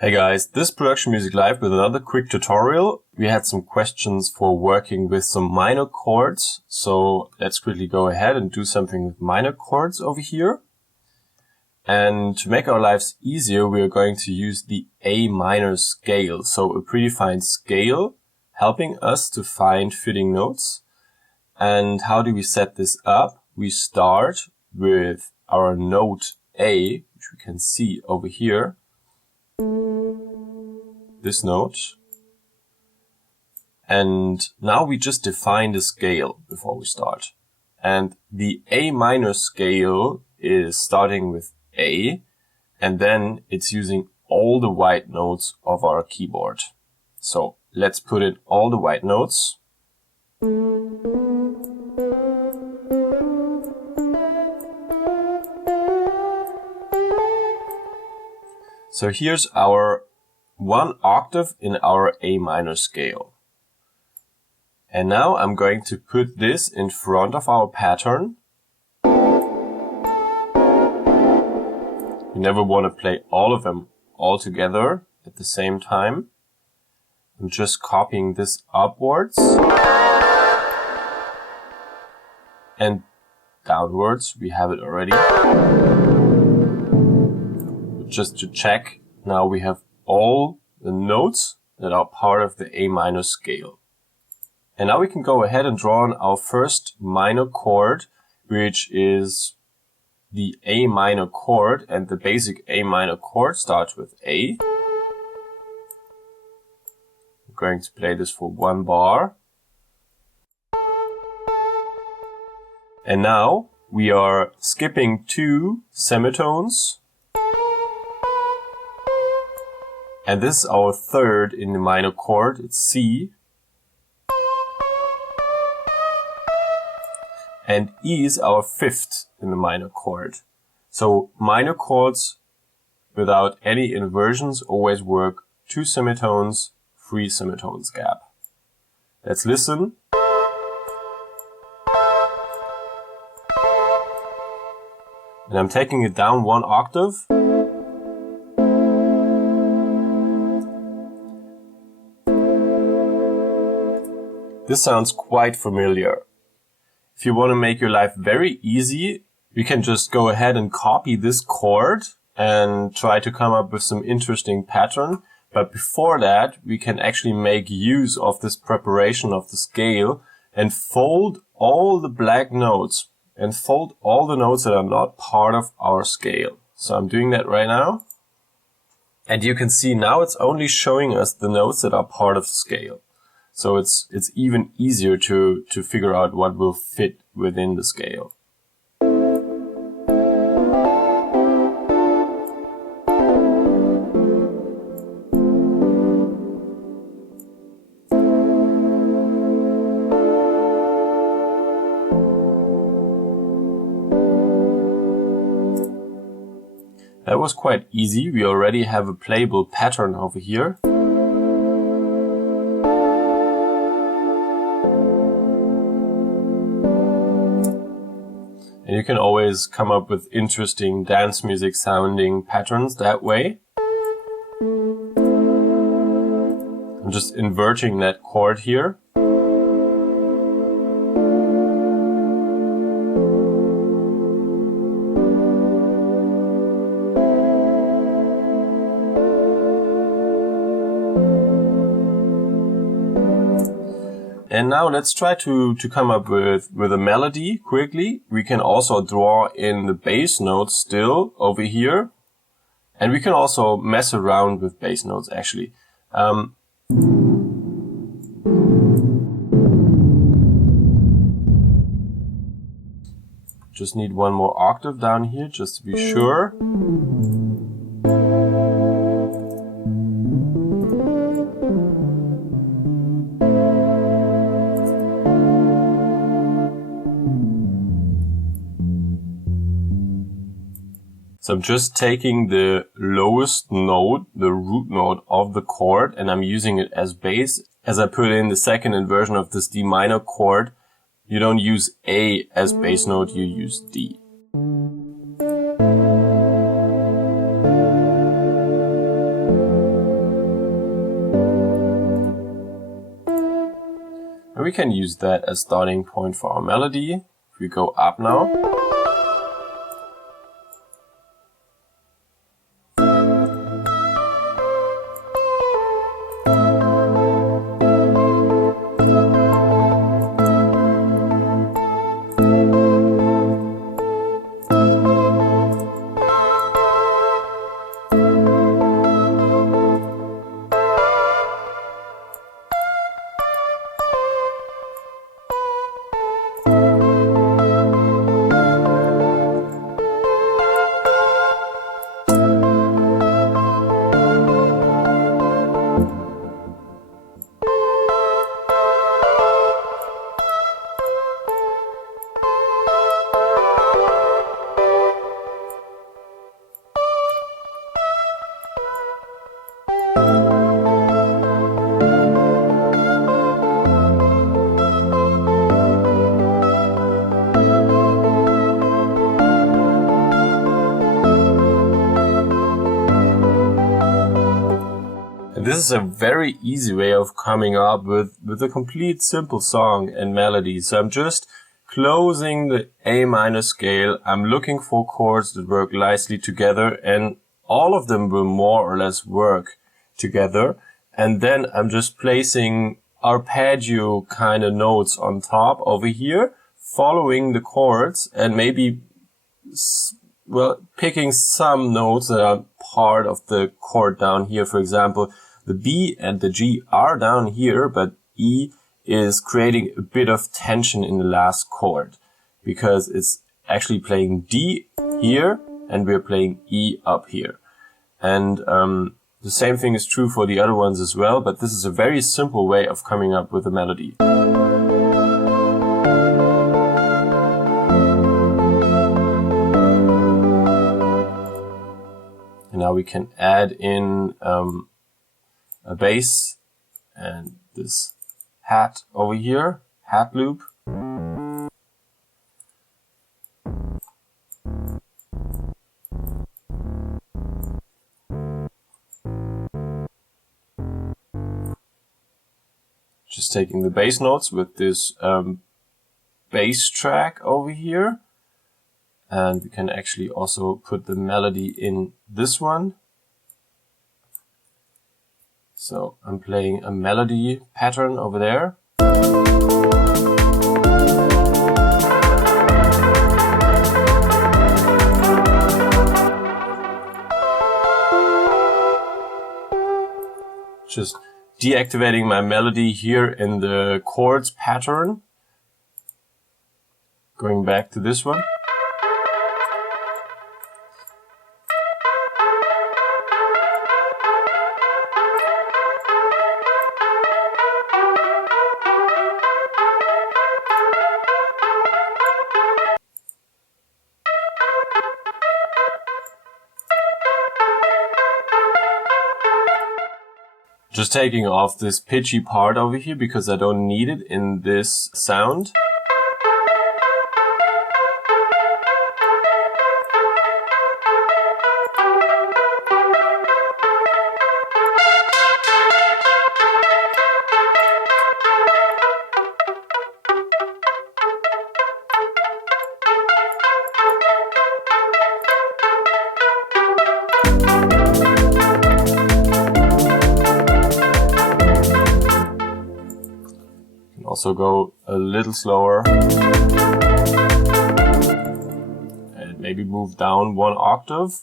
Hey guys, this is Production Music Live with another quick tutorial. We had some questions for working with some minor chords, so let's quickly go ahead and do something with minor chords over here. And to make our lives easier, we are going to use the A minor scale, so a predefined scale helping us to find fitting notes. And how do we set this up? We start with our note A, which we can see over here. This note, and now we just define the scale before we start, and the A minor scale is starting with A, and then it's using all the white notes of our keyboard. So let's put in all the white notes. So here's our one octave in our A minor scale. And now I'm going to put this in front of our pattern. You never want to play all of them all together at the same time. I'm just copying this upwards and downwards. We have it already. Just to check, now we have all the notes that are part of the A minor scale. And now we can go ahead and draw on our first minor chord, which is the A minor chord, and the basic A minor chord starts with A. I'm going to play this for one bar. And now we are skipping two semitones. And this is our third in the minor chord, it's C. And E is our fifth in the minor chord. So minor chords without any inversions always work 2 semitones, 3 semitones gap. Let's listen. And I'm taking it down 1 octave. This sounds quite familiar. If you want to make your life very easy, we can just go ahead and copy this chord and try to come up with some interesting pattern. But before that, we can actually make use of this preparation of the scale and fold all the black notes and fold all the notes that are not part of our scale. So I'm doing that right now. And you can see now it's only showing us the notes that are part of the scale. So it's even easier to figure out what will fit within the scale. That was quite easy. We already have a playable pattern over here. And you can always come up with interesting dance music sounding patterns that way. I'm just inverting that chord here. And now let's try to come up with a melody quickly. We can also draw in the bass notes still over here. And we can also mess around with bass notes actually. Just need one more octave down here just to be sure. So I'm just taking the lowest note, the root note of the chord, and I'm using it as bass. As I put in the second inversion of this D minor chord, you don't use A as bass note, you use D. we can use that as starting point for our melody. If we go up now. This is a very easy way of coming up with a complete simple song and melody. So I'm just closing the A minor scale. I'm looking for chords that work nicely together, and all of them will more or less work together. And then I'm just placing arpeggio kind of notes on top over here, following the chords, and maybe, well, picking some notes that are part of the chord down here. For example, the B and the G are down here, but E is creating a bit of tension in the last chord because it's actually playing D here and we're playing E up here. And the same thing is true for the other ones as well, but this is a very simple way of coming up with a melody. And now we can add in a bass and this hat over here, hat loop. Just taking the bass notes with this bass track over here. And we can actually also put the melody in this one. So I'm playing a melody pattern over there. Just deactivating my melody here in the chords pattern. Going back to this one. Just taking off this pitchy part over here because I don't need it in this sound. Also go a little slower and maybe move down one octave.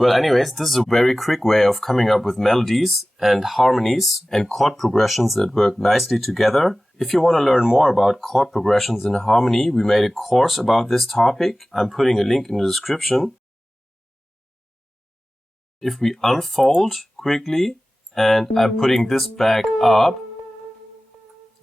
Well, anyways, this is a very quick way of coming up with melodies and harmonies and chord progressions that work nicely together. If you want to learn more about chord progressions and harmony, we made a course about this topic. I'm putting a link in the description. If we unfold quickly, and I'm putting this back up,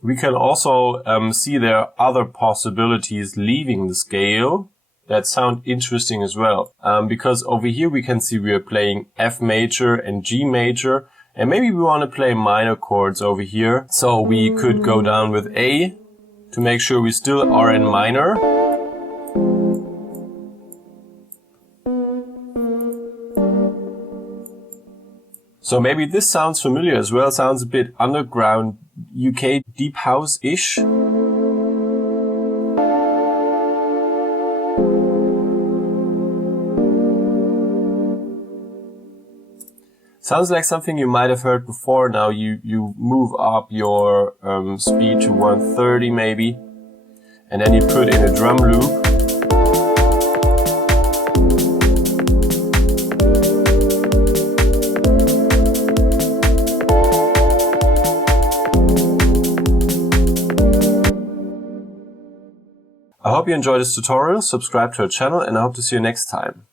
we can also see there are other possibilities leaving the scale that sound interesting as well. Because over here we can see we are playing F major and G major, and maybe we want to play minor chords over here. So we could go down with A to make sure we still are in minor. So maybe this sounds familiar as well, sounds a bit underground UK deep house-ish. Sounds like something you might have heard before. Now you move up your speed to 130 maybe, and then you put in a drum loop. I hope you enjoyed this tutorial, subscribe to our channel, and I hope to see you next time.